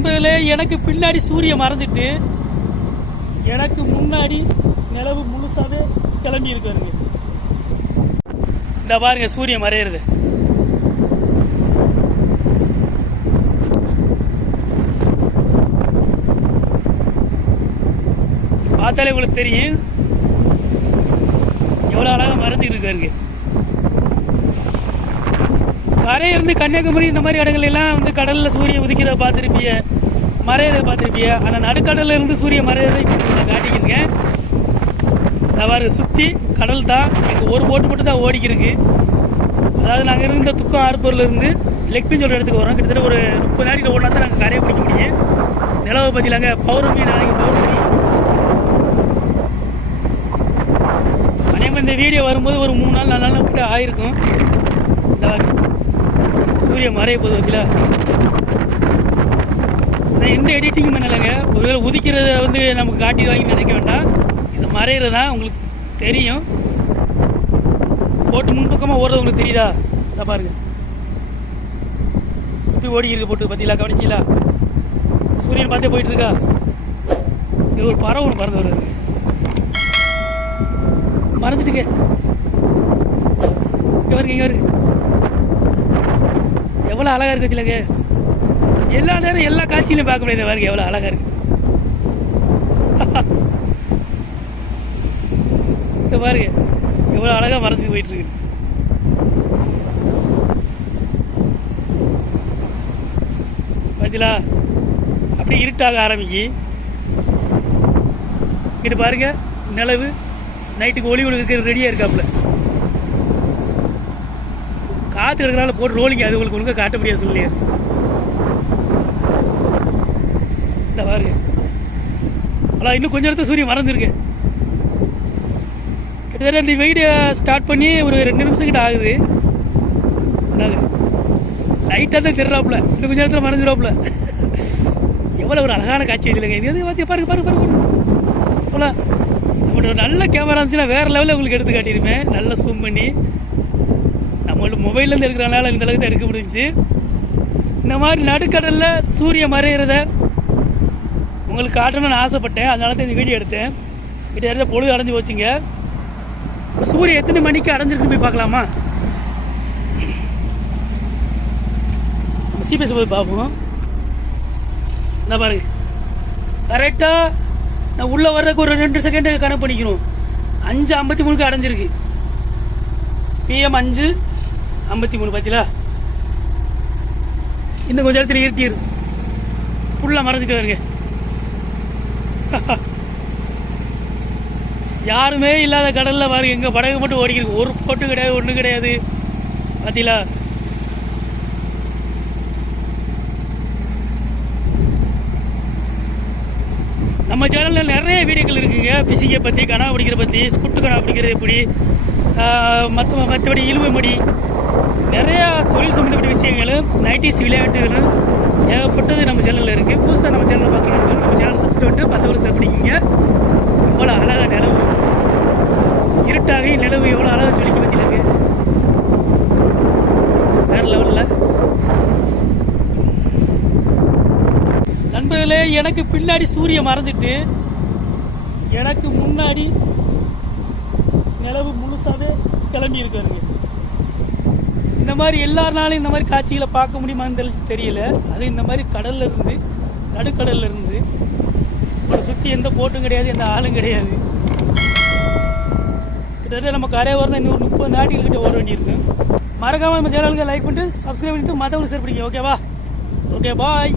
நண்பர்களே, எனக்கு பின்னாடி சூரியன் மறைஞ்சிட்டு எனக்கு முன்னாடி நிலவு முழுசாவே கிளம்பி இருக்காருங்க. இந்த பாருங்க சூரியன் மறையிறது. பார்த்தாலே உங்களுக்கு தெரியும் எவ்வளவு அழகா மறைஞ்சிட்டு இருக்காருங்க. கரையிருந்து கன்னியாகுமரி இந்த மாதிரி இடங்கள் எல்லாம் வந்து கடல்ல சூரியன் உதிக்கிறத பார்த்துருப்பீங்க, மறையறதை பார்த்துருப்பீங்க. ஆனால் நடுக்கடல்ல இருந்து சூரியன் மறையறதை நான் காட்டிக்கிறேங்க. சுற்றி கடல் தான். எங்கள் ஒரு போட்டு மட்டும் தான் ஓடிக்கிருக்கு. அதாவது நாங்கள் இருந்த துக்கம் ஆர்ப்பூரில் இருந்து லெக்பின்னு சொல்கிற இடத்துக்கு வரோம். கிட்டத்தட்ட ஒரு 30 நாளைக்கு ஓடினா தான் நாங்கள் கரையை பிடிக்க முடியும். நிலவை பற்றிலாங்க பௌர்ணமி, நாளைக்கு பௌர்ணமி. அதே இந்த வீடியோ வரும்போது ஒரு 3 நாள் 4 நாள் கிட்ட ஆயிருக்கும். இந்த சூரியன் மறைய போது வச்சுல நான் எந்த எடிட்டிங்கும் பண்ணலைங்க. ஒருவேளை உதிக்கிறத வந்து நமக்கு காட்டிடுவாங்கன்னு நினைக்க வேண்டாம். இது மறையிறதா உங்களுக்கு தெரியும். போட்டு முன்பக்கமாக ஓடுறது உங்களுக்கு தெரியுதா? இதை பாருங்க, இப்படி ஓடி இருக்கு போட்டு பார்த்தீங்களா? கவனிச்சிங்களா? சூரியன் பார்த்தே போயிட்டு இருக்கா. இது ஒரு பறவை ஒன்று பறந்து வருது, மறைஞ்சிட்டுங்க. இங்கே வருங்க, இங்கே வருங்க. எவ்வளோ அழகாக இருக்கு வச்சுலங்க. எல்லா நேரம் எல்லா காட்சியிலும் பார்க்க முடியாது. பாருங்க எவ்வளோ அழகாக இருக்கு. இங்க பாருங்க எவ்வளோ அழகாக மறைஞ்சு போயிட்டு இருக்கு. பார்த்தீங்களா? அப்படி இருட்டாக ஆரம்பிக்கு. இங்கிட்டு பாருங்க நிலவு நைட்டுக்கு ஒளி கொடுக்க ரெடியாக இருக்காப்புல. காற்று இருக்கிறனால போட்டு ரோலிங்க, அது உங்களுக்கு ஒழுங்காக காட்ட முடியாது சொல்லி. இந்த பாருங்க, ஆனால் இன்னும் கொஞ்சம் நேரத்தில் சூரியன் மறைஞ்சிருக்கு. கிட்டத்தட்ட இந்த வீடியோ ஸ்டார்ட் பண்ணி ஒரு 2 நிமிஷம் கிட்ட ஆகுது. லைட்டாக தான் தெரிறாப்புல, இன்னும் கொஞ்சம் நேரத்தில் மறைஞ்சிடாப்புல. எவ்வளோ ஒரு அழகான காட்சி இல்லைங்க. இது எது பார்த்து பாருங்க பாருங்க பாருங்க. அவ்வளோ நம்மளோட ஒரு நல்ல கேமரா இருந்துச்சுன்னா வேறு லெவலில் உங்களுக்கு எடுத்து காட்டியிருப்பேன். நல்லா ஜூம் பண்ணி. நம்மளோட மொபைல்லேருந்து எடுக்கிறனால இந்த அளவுக்கு தான் எடுக்க முடிஞ்சிச்சு. இந்த மாதிரி நடுக்கடலில் சூரியன் மறையிறத உங்களுக்கு காட்டணும்னு ஆசைப்பட்டேன். அதனால தான் இந்த வீடியோ எடுத்தேன். கிட்ட பொழுது அடைஞ்சு போச்சுங்க. சூரியன் எத்தனை மணிக்கு அடைஞ்சிருக்குன்னு போய் பார்க்கலாமா? சிபிஎஸ் போய் பார்ப்போம். நான் பாருங்க, கரெக்டாக நான் உள்ளே வர்றதுக்கு ஒரு 2 செகண்டு கணக்கு பண்ணிக்கணும். 5:53 அடைஞ்சிருக்கு. PM 5:53. பார்த்தீங்களா? இன்னும் கொஞ்சம் இடத்துல இருட்டிரு ஃபுல்லாக மறைஞ்சிட்டு வருங்க. யாருமே இல்லாத கடலில் பாருங்க, எங்கள் படகு மட்டும் ஓடிக்கிருக்கு. ஒரு போட்டு கிடையாது, ஒன்றும் கிடையாது. பார்த்தீங்களா? நம்ம சேனலில் நிறைய வீடியோக்கள் இருக்குங்க. ஃபிஷிங்கை பற்றி, கனா பிடிக்கிற பற்றி, ஸ்குட்டு கனா பிடிக்கிறது எப்படி, மற்றபடி இழுவை மடி, நிறையா தொழில் சம்மந்தப்பட்ட விஷயங்களும் 90s விளையாட்டுகளும் ஏகப்பட்டது நம்ம சேனலில் இருக்குது. புதுசாக நம்ம சேனலில் பார்க்குறோம். நம்ம சேனல் சப்ஸ்கிரைப் பண்ணிட்டு மற்றவங்களுக்கு ஷேர் பண்ணிக்கிங்க. எவ்வளோ அழகாக நிலவு இருட்டாகி நிலவு எவ்வளோ அழகாக சொல்லிக்க பற்றியிருக்கு. வேறு லெவலில். நண்பர்களே, எனக்கு பின்னாடி சூரியன் மறைஞ்சிட்டு எனக்கு முன்னாடி நிலவு முழுசாவே கிளம்பி இருக்காருங்க. இந்த மாதிரி எல்லாருனாலும் இந்த மாதிரி காட்சிகளை பார்க்க முடியுமான்னு தெரியல. அது இந்த மாதிரி கடல்ல இருந்து, நடுக்கடல்ல இருந்து சுற்றி எந்த போட்டும் கிடையாது, எந்த ஆளும் கிடையாது. கிட்டத்தட்ட நம்ம கரை வரணும் இன்னும் ஒரு 30 நாட்கள் கிட்ட ஓட வேண்டியிருக்கு. மறக்காம நம்ம சேனலுக்கு லைக் பண்ணிட்டு சப்ஸ்கிரைப் பண்ணிட்டு மற்றவங்களுக்கு ஷேர் பண்ணிக்க. ஓகேவா? ஓகே, பாய்.